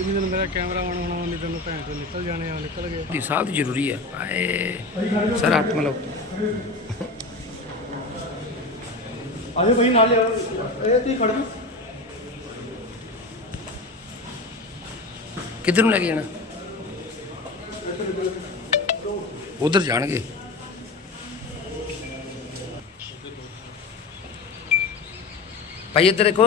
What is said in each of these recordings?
ਮੇਰਾ camera on ਹੋਣਾ ਨਹੀਂ ਤੈਨੂੰ ਭੈਣ ਤੋਂ ਨਿਕਲ ਜਾਣੇ ਆ ਨਿਕਲ ਗਏ। ਦੀ ਦੀ ਜ਼ਰੂਰੀ ਹੈ ਆਏ ਸਰ ਹੱਥ ਮਲੋ ਆਜੋ ਭਾਈ ਨਾਲ ਲਿਆਓ ਇਹ ਤੀ ਖੜ ਜਾ ਕਿੱਧਰ ਨੂੰ ਲੈ ਕੇ ਜਾਣਾ? ਉਧਰ ਜਾਣਗੇ। ਭਾਈ ਇੱਧਰ ਦੇਖੋ।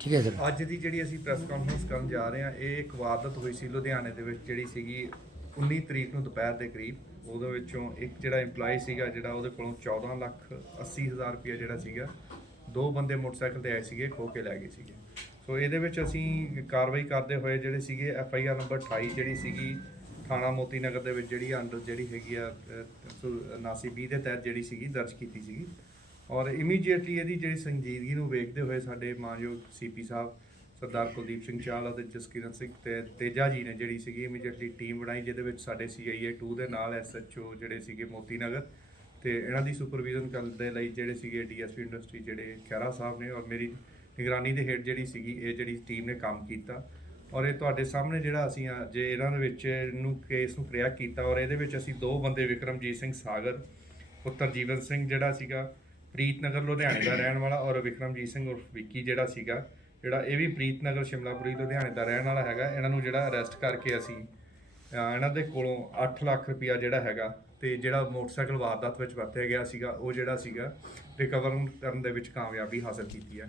ਠੀਕ ਹੈ ਸਰ। ਅੱਜ ਦੀ ਜਿਹੜੀ ਅਸੀਂ ਪ੍ਰੈਸ ਕਾਨਫਰੰਸ ਕਰਨ ਜਾ ਰਹੇ ਹਾਂ, ਇਹ ਇੱਕ ਵਾਰਦਾਤ ਹੋਈ ਸੀ ਲੁਧਿਆਣੇ ਦੇ ਵਿੱਚ, ਜਿਹੜੀ ਸੀਗੀ 19 ਤਰੀਕ ਨੂੰ ਦੁਪਹਿਰ ਦੇ ਕਰੀਬ। ਉਹਦੇ ਵਿੱਚੋਂ ਇੱਕ ਜਿਹੜਾ EMPLOYE ਸੀਗਾ, ਜਿਹੜਾ ਉਹਦੇ ਕੋਲੋਂ 14 ਲੱਖ 80 ਹਜ਼ਾਰ ਰੁਪਇਆ ਜਿਹੜਾ ਸੀਗਾ, ਦੋ ਬੰਦੇ ਮੋਟਰਸਾਈਕਲ ਤੇ ਆਏ ਸੀਗੇ, ਖੋ ਕੇ ਲੈ ਗਏ ਸੀਗੇ। ਸੋ ਇਹਦੇ ਵਿੱਚ ਅਸੀਂ ਕਾਰਵਾਈ ਕਰਦੇ ਹੋਏ ਜਿਹੜੇ ਸੀਗੇ ਐਫ ਆਈ ਆਰ ਨੰਬਰ 28 ਜਿਹੜੀ ਸੀਗੀ, ਥਾਣਾ ਮੋਤੀ ਨਗਰ ਦੇ ਵਿੱਚ ਜਿਹੜੀ ਅੰਡਰ ਜਿਹੜੀ ਹੈਗੀ ਆ 79 ਦੇ ਤਹਿਤ ਜਿਹੜੀ ਸੀਗੀ, ਦਰਜ ਕੀਤੀ ਸੀਗੀ। ਔਰ ਇਮੀਡੀਏਟਲੀ ਇਹਦੀ ਜਿਹੜੀ ਸੰਜੀਦਗੀ ਨੂੰ ਵੇਖਦੇ ਹੋਏ ਸਾਡੇ ਮਾਨਯੋਗ ਸੀਪੀ ਸਾਹਿਬ, ਸਰਦਾਰ ਕੁਲਦੀਪ ਸਿੰਘ ਚਾਹਲ ਅਤੇ ਜਸਕਿਰਨ ਸਿੰਘ ਤੇ ਤੇਜਾ ਜੀ ਨੇ ਜਿਹੜੀ ਸੀਗੀ ਇਮੀਡੀਏਟਲੀ ਟੀਮ ਬਣਾਈ, ਜਿਹਦੇ ਵਿੱਚ ਸਾਡੇ ਸੀਆਈਏ 2 ਦੇ ਨਾਲ ਐਸਐਚਓ ਜਿਹੜੇ ਸੀਗੇ ਮੋਤੀ ਨਗਰ ਤੇ ਇਹਨਾਂ ਦੀ ਸੁਪਰਵਿਜ਼ਨ ਕਰਨ ਦੇ ਲਈ ਜਿਹੜੇ ਸੀਗੇ ਡੀਐਸਪੀ ਇੰਡਸਟਰੀ ਜਿਹੜੇ ਖੈਰਾ ਸਾਹਿਬ ਨੇ ਔਰ ਮੇਰੀ ਨਿਗਰਾਨੀ ਦੇ ਹੇਠ ਜਿਹੜੀ ਸੀਗੀ ਇਹ ਜਿਹੜੀ ਟੀਮ ਨੇ ਕੰਮ ਕੀਤਾ। ਔਰ ਇਹ ਤੁਹਾਡੇ ਸਾਹਮਣੇ ਜਿਹੜਾ ਅਸੀਂ ਅੱਜ ਇਹਨਾਂ ਦੇ ਵਿੱਚ ਇਹਨੂੰ ਕੇਸ ਨੂੰ ਕ੍ਰਿਆ ਕੀਤਾ ਔਰ ਇਹਦੇ ਵਿੱਚ ਅਸੀਂ ਦੋ ਬੰਦੇ, ਵਿਕਰਮਜੀਤ ਸਿੰਘ ਸਾਗਰ, ਪੁੱਤਰ ਜੀਵਨ ਸਿੰਘ ਜਿਹੜਾ ਸੀਗਾ ਪ੍ਰੀਤਨਗਰ, ਲੁਧਿਆਣੇ ਦਾ ਰਹਿਣ ਵਾਲਾ ਔਰ ਵਿਕਰਮਜੀਤ ਸਿੰਘ ਉਰਫ ਵਿੱਕੀ ਜਿਹੜਾ ਸੀਗਾ, ਜਿਹੜਾ ਇਹ ਵੀ ਪ੍ਰੀਤਨਗਰ, ਸ਼ਿਮਲਾਪੁਰੀ, ਲੁਧਿਆਣੇ ਦਾ ਰਹਿਣ ਵਾਲਾ ਹੈਗਾ, ਇਹਨਾਂ ਨੂੰ ਜਿਹੜਾ ਅਰੈਸਟ ਕਰਕੇ ਅਸੀਂ ਇਹਨਾਂ ਦੇ ਕੋਲੋਂ 8 ਲੱਖ ਰੁਪਇਆ ਜਿਹੜਾ ਹੈਗਾ ਤੇ ਜਿਹੜਾ ਮੋਟਰਸਾਈਕਲ ਵਾਰਦਾਤ ਵਿੱਚ ਵਰਤਿਆ ਗਿਆ ਸੀਗਾ, ਉਹ ਜਿਹੜਾ ਸੀਗਾ, ਰਿਕਵਰ ਕਰਨ ਦੇ ਵਿੱਚ ਕਾਮਯਾਬੀ ਹਾਸਲ ਕੀਤੀ ਹੈ।